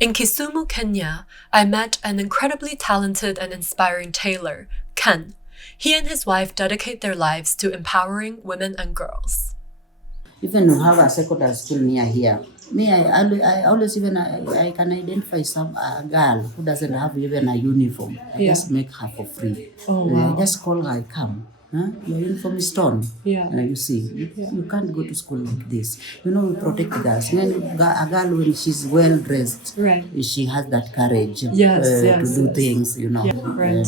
In Kisumu, Kenya, I met an incredibly talented and inspiring tailor, Ken. He and his wife dedicate their lives to empowering women and girls. Even we have a secondary school near here. Me, I always even I can identify some a girl who doesn't have even a uniform. I just make her for free. Oh, wow. I just call her, come. Huh? Your uniform is torn. You see, you can't go to school like this. We protect girls. When a girl, when she's well dressed, Right. she has that courage to do things. Right.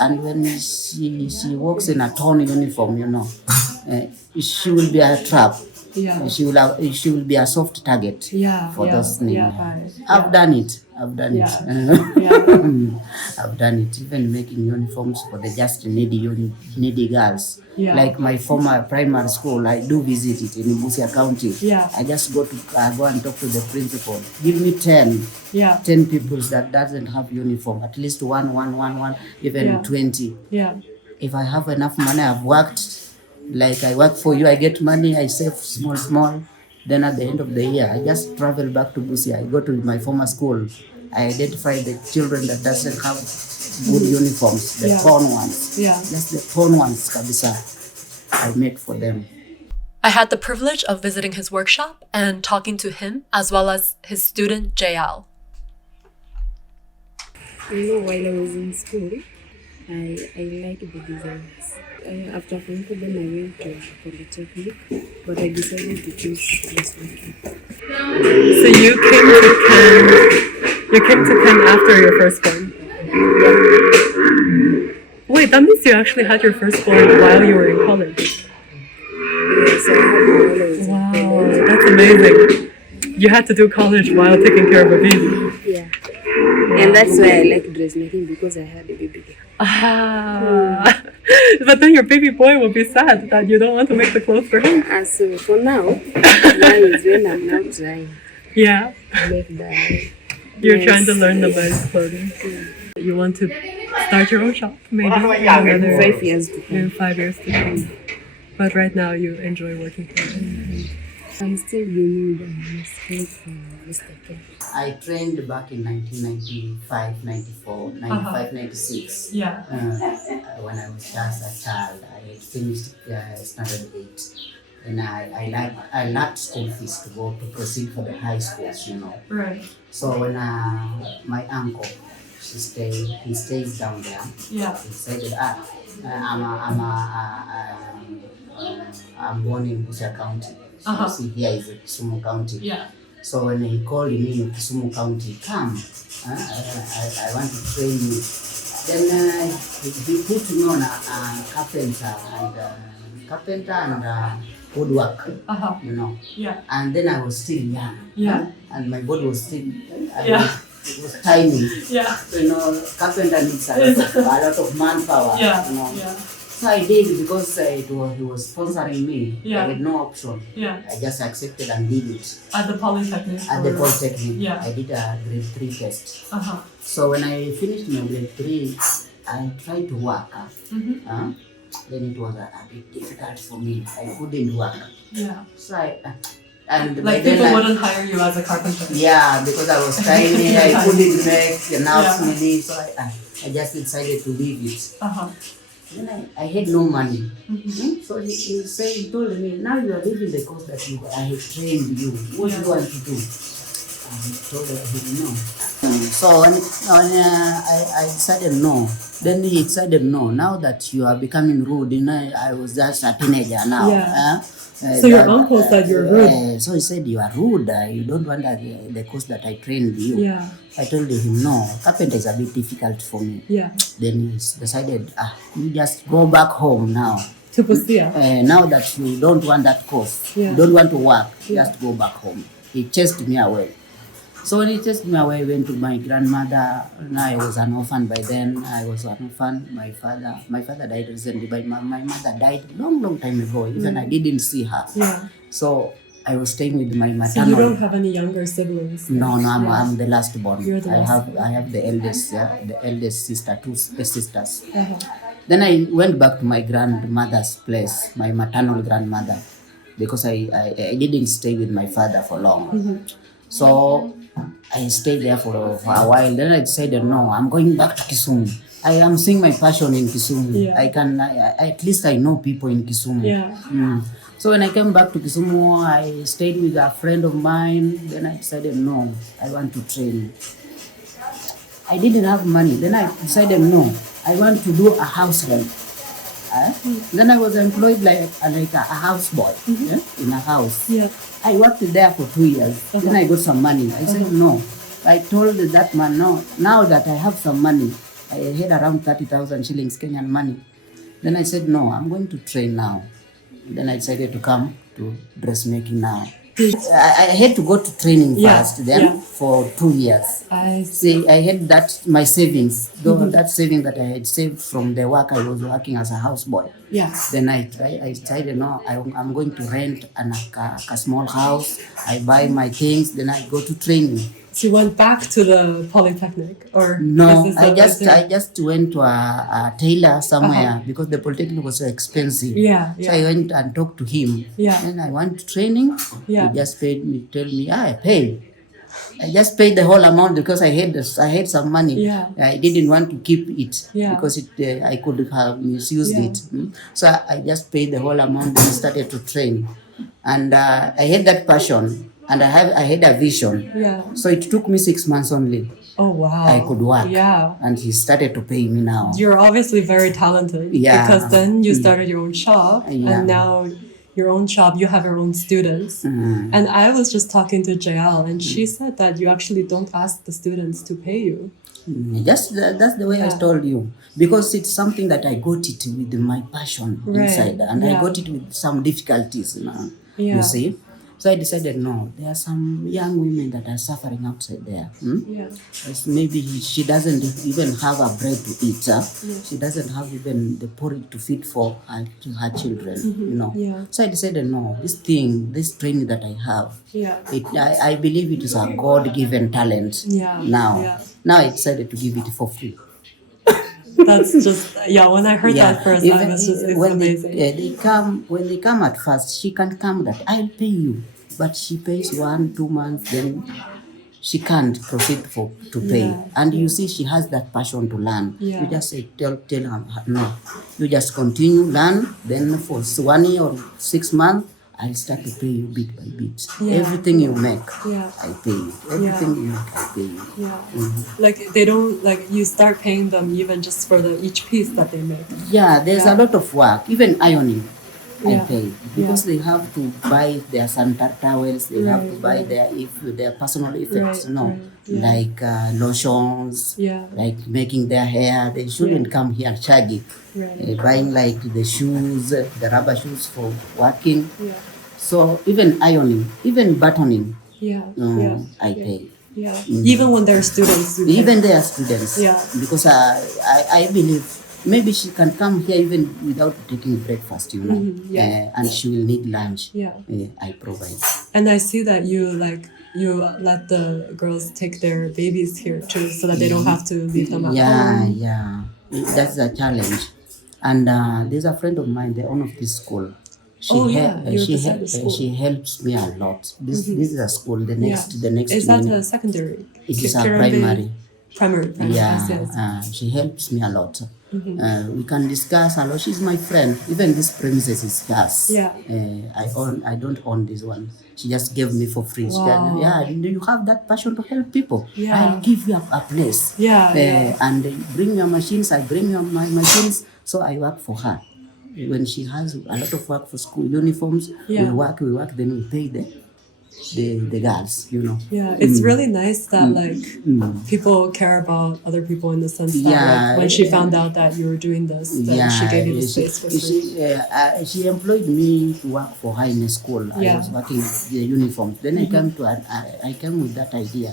And when she walks in a torn uniform, she will be a trap. She will be a soft target for those names. I've done it. I've done it. Even making uniforms for the just needy girls. Like my former primary school, I do visit it in Busia County. I just go and talk to the principal. Give me 10 people that doesn't have uniform. At least one, even 20. If I have enough money, I've worked. Like I work for you, I get money, I save small. Then at the end of the year, I just travel back to Busia. I go to my former school. I identify the children that doesn't have good uniforms, the torn ones. Just the torn ones, kabisa. I make for them. I had the privilege of visiting his workshop and talking to him as well as his student JL. While I was in school, I liked the designs. After completing them, I went to Polytechnic, but I decided to choose dressmaking. So you came to Ken after your firstborn? Wait, that means you actually had your firstborn while you were in college? Yes, I had Wow, that's amazing. You had to do college while taking care of a baby. Yeah. And that's why I like dressmaking, because I had a baby there. But then your baby boy will be sad that you don't want to make the clothes for him. So for now is when I'm now trying to make the You're trying to learn the men's clothing. You want to start your own shop, maybe in another 5 years to come. in 5 years to come. But right now you enjoy working for him. I'm still renewed and school from Mr. Ken. I trained back in 1995, 94, 95, 96. When I was just a child, I had finished standard 8. And I lacked school fees to proceed for the high schools, Right. So when my uncle, he stays down there. He said, I'm born in Busia County. So you see here is Kisumu County. So when he called me in Kisumu County, come, I want to train you. Then he put me on a carpenter and woodwork, And then I was still young, and my body was still, it was tiny. Carpenter needs a lot of manpower. So I did because he was sponsoring me. I had no option. I just accepted and did it. At the Polytechnic? At the Polytechnic. I did a grade 3 test. So when I finished my grade 3, I tried to work. Then it was a bit difficult for me. I couldn't work. So and like people wouldn't hire you as a carpenter? Yeah, because I was tiny, I couldn't make enough money. So I just decided to leave it. Then I had no money. So he told me, now you are leaving the course that I have trained you. What do you want to do? I told him no. So when I decided no. Then he decided no. Now that you are becoming rude, I was just a teenager now. So your uncle said you're rude? So he said, you are rude. You don't want the course that I trained you. I told him, no, carpenter is a bit difficult for me. Then he decided, you just go back home now. To Busia? Now that you don't want that course, you don't want to work, just go back home. He chased me away. So when he chased me away, I went to my grandmother. I was an orphan by then. I was an orphan. My father died recently, but my mother died long time ago. Even I didn't see her. So I was staying with my maternal. So you don't have any younger siblings? No, I'm the last born. You're the last born. I have the eldest sister, 2 sisters. Then I went back to my grandmother's place, my maternal grandmother, because I didn't stay with my father for long. So I stayed there for a while. Then I decided, no, I'm going back to Kisumu. I am seeing my passion in Kisumu. Yeah. At least I know people in Kisumu. Yeah. So when I came back to Kisumu, I stayed with a friend of mine. Then I decided, no, I want to train. I didn't have money. Then I decided, no, I want to do a house help. Then I was employed like a houseboy in a house. Yeah. I worked there for 2 years. Then I got some money. I said, no. I told that man, no, now that I have some money, I had around 30,000 shillings Kenyan money. Then I said, no, I'm going to train now. Then I decided to come to dressmaking now. I had to go to training first then for 2 years. I See, I had that, my savings, though that saving that I had saved from the work I was working as a houseboy. Yeah. Then I decided, no, I'm going to rent a small house. I buy my things, then I go to training. So you went back to the polytechnic, or No, is this I just went to a tailor somewhere because the polytechnic was so expensive. Yeah, So I went and talked to him. Yeah. Then I went to training. Yeah. He just paid me, tell me, I paid. I just paid the whole amount because I had some money. Yeah. I didn't want to keep it Yeah. because I could have misused Yeah. it. So I just paid the whole amount and started to train. And I had that passion and I had a vision. Yeah. So it took me 6 months only. Oh wow. I could work. Yeah. And he started to pay me now. You're obviously very talented. Yeah. Because then you started your own shop, Yeah. and now your own shop, you have your own students. And I was just talking to JL, and she said that you actually don't ask the students to pay you. That's the way I told you, because it's something that I got it with my passion inside, and I got it with some difficulties, you see. So I decided, no, there are some young women that are suffering outside there. Yeah. As maybe she doesn't even have a bread to eat. She doesn't have even the porridge to feed for her children, Yeah. So I decided, no, this training that I have, Yeah. I believe it is a God-given talent. Yeah. Now, Yeah. now I decided to give it for free. That's just, when I heard that first, I was just, it's when amazing. when they come at first, she can come that I'll pay you, but she pays 1-2 months, then she can't proceed to pay. Yeah. And you see, she has that passion to learn. Yeah. You just say, tell her, no, you just continue, learn, then for 1 year or 6 months, I'll start to pay you bit by bit. Yeah. Everything you make, Yeah. I pay you. Everything you make, I pay you. Yeah. Like they don't, like you start paying them even just for each piece that they make. Yeah, there's a lot of work. Even ironing, I Yeah. pay because they have to buy their sanitary towels. They have to buy their personal effects, Right. Yeah. like lotions, Yeah. like making their hair. They shouldn't come here charging. Right. Buying like the shoes, the rubber shoes for working. Yeah. So even ironing, even buttoning, Yeah. Yeah. I pay. Yeah. Even when they're students. you pay. Even their students. Yeah. Because I believe maybe she can come here even without taking breakfast, Yeah. and she will need lunch. Yeah. I provide. And I see that you let the girls take their babies here too, so that they don't have to leave them at home. Yeah. That's a challenge. And there's a friend of mine, the owner of this school. You're beside the school. She helps me a lot. This is a school. The next Is that minute, a secondary? it is a Kirambi- primary. Primary. Yeah, Yes. she helps me a lot. We can discuss a lot. She's my friend. Even this premises is hers. Yeah. I don't own this one. She just gave me for free. She Wow. said, do you have that passion to help people? Yeah. I'll give you a place. Yeah, yeah. And bring your machines. I bring my machines. So I work for her. When she has a lot of work for school uniforms, Yeah. we work, then we pay the girls, Yeah, it's really nice that people care about other people in the sense that like, when she found out that you were doing this, then she gave you the space for free. She employed me to work for her in a school. Yeah. I was working with the uniforms. Then I came with that idea.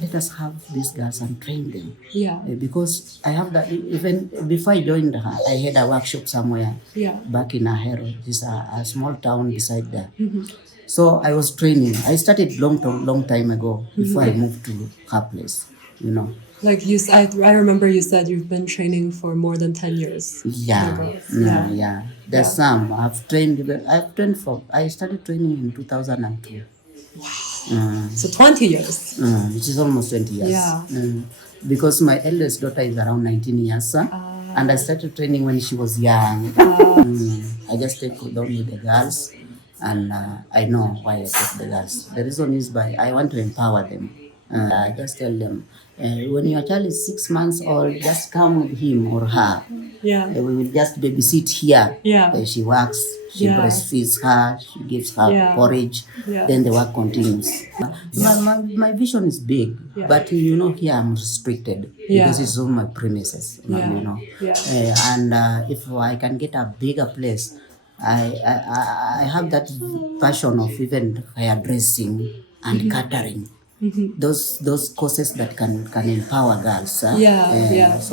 Let us have these girls and train them. Yeah, Because I have that, even before I joined her, I had a workshop somewhere yeah, back in Ahero. It's a small town beside there. So I was training. I started long time ago before I moved to her place, Like I remember you said you've been training for more than 10 years. Yeah. There's some. I started training in 2002. So 20 years. Which is almost 20 years. Yeah. Because my eldest daughter is around 19 years, and I started training when she was young. I just take only the girls, and I know why I take the girls. The reason is I want to empower them. I just tell them, when your child is 6 months old, just come with him or her. Yeah. We will just babysit here. Yeah. She works, she breastfeeds her, she gives her porridge, then the work continues. My vision is big, but here I'm restricted because it's on my premises, you know. And if I can get a bigger place, I have that passion of even hairdressing and catering. Those courses that can empower girls so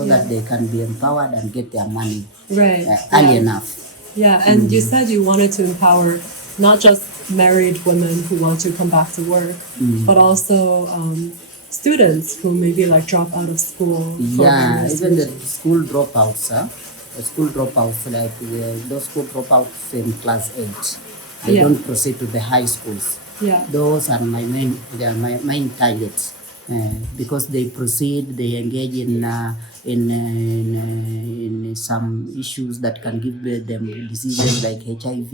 that they can be empowered and get their money early enough. And you said you wanted to empower not just married women who want to come back to work, but also students who maybe like drop out of school. Even the school dropouts, like those school dropouts in class 8, they don't proceed to the high schools. Those are my main targets, because they proceed, they engage in some issues that can give them diseases like HIV.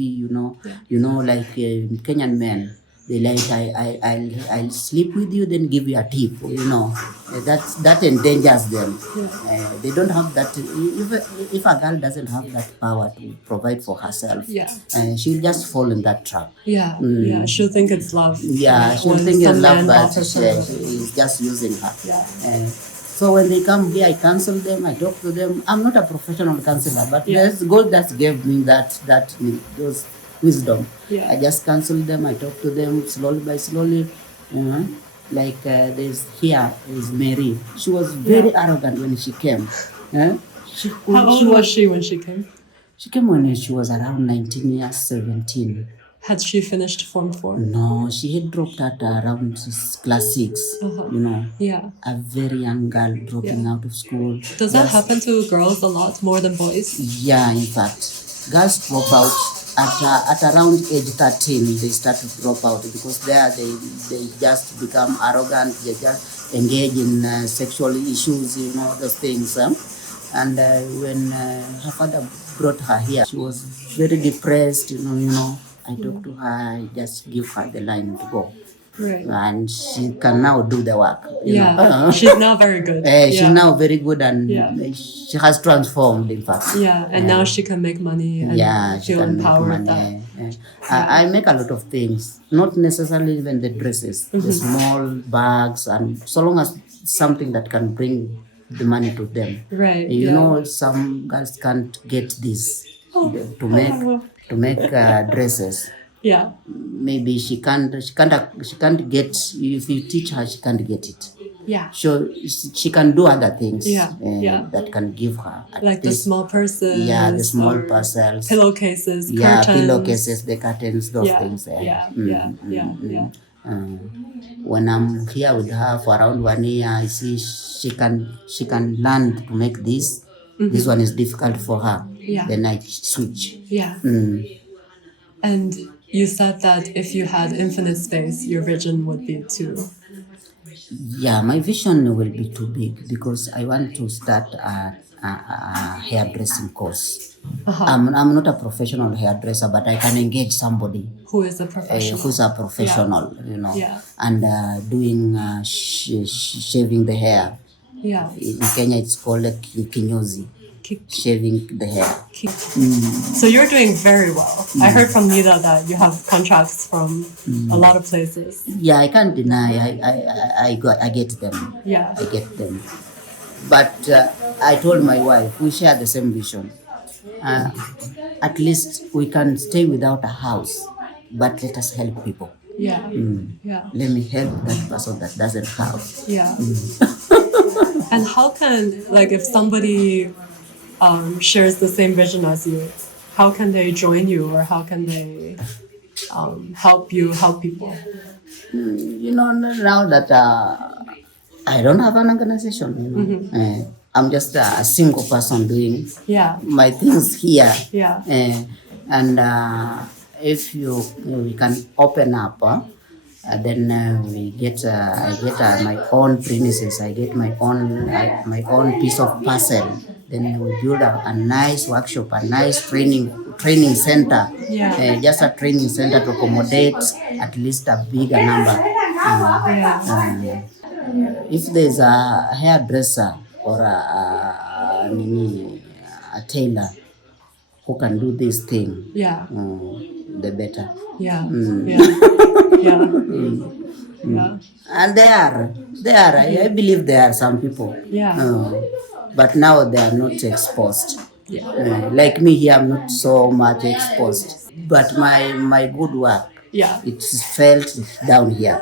Like Kenyan men, they like I'll sleep with you, then give you a tip. That endangers them. They don't have that. If a girl doesn't have that power to provide for herself, she'll just fall in that trap. She'll think it's love. She'll think it's love, but he's just using her. So when they come here, I counsel them, I talk to them. I'm not a professional counselor, but there's God that gave me those wisdom. I just counsel them, I talk to them slowly by slowly. Like there's here is Mary. She was very arrogant when she came. How old was she when she came? She came when she was around 19 years, 17. Had she finished Form 4? No, she had dropped out around class 6. A very young girl dropping out of school. Does that happen to girls a lot more than boys? Yeah, in fact, girls drop out at around age 13. They start to drop out because they just become arrogant. They just engage in sexual issues, those things. And when her father brought her here, she was very depressed. I talk to her, I just give her the line to go. And she can now do the work. She's now very good. She's now very good, and she has transformed, in fact. And now she can make money and feel empowered. I make a lot of things, not necessarily even the dresses, the small bags, and so long as something that can bring the money to them. Some girls can't get this to make dresses. Maybe she can't get, if you teach her, she can't get it. So she can do other things that can give her. Like the small purses. The small parcels. Pillowcases, curtains. Pillowcases, the curtains, those things. When I'm here with her for around 1 year, I see she can learn to make this. This one is difficult for her. Then I switch. And you said that if you had infinite space, your vision would be to... My vision will be too big because I want to start a hairdressing course. I'm not a professional hairdresser, but I can engage somebody who is a professional. And doing shaving the hair. In Kenya, it's called kinyozi. Shaving the hair. So you're doing very well. I heard from Nida that you have contracts from a lot of places. I can't deny. I get them. I get them. But I told my wife, we share the same vision. At least we can stay without a house, but let us help people. Let me help that person that doesn't have. And how can, like, if somebody shares the same vision as you, how can they join you, or how can they help you help people? Now that I don't have an organization, I'm just a single person doing my things here. And if we can open up Then we get I get my own premises. I get my own piece of parcel. Then we build a nice workshop, a nice training center. Just a training center to accommodate at least a bigger number. If there's a hairdresser or a tailor who can do this thing, the better. And I believe there are some people, but now they are not exposed. Like me here, I'm not so much exposed, but my good work, it's felt down here.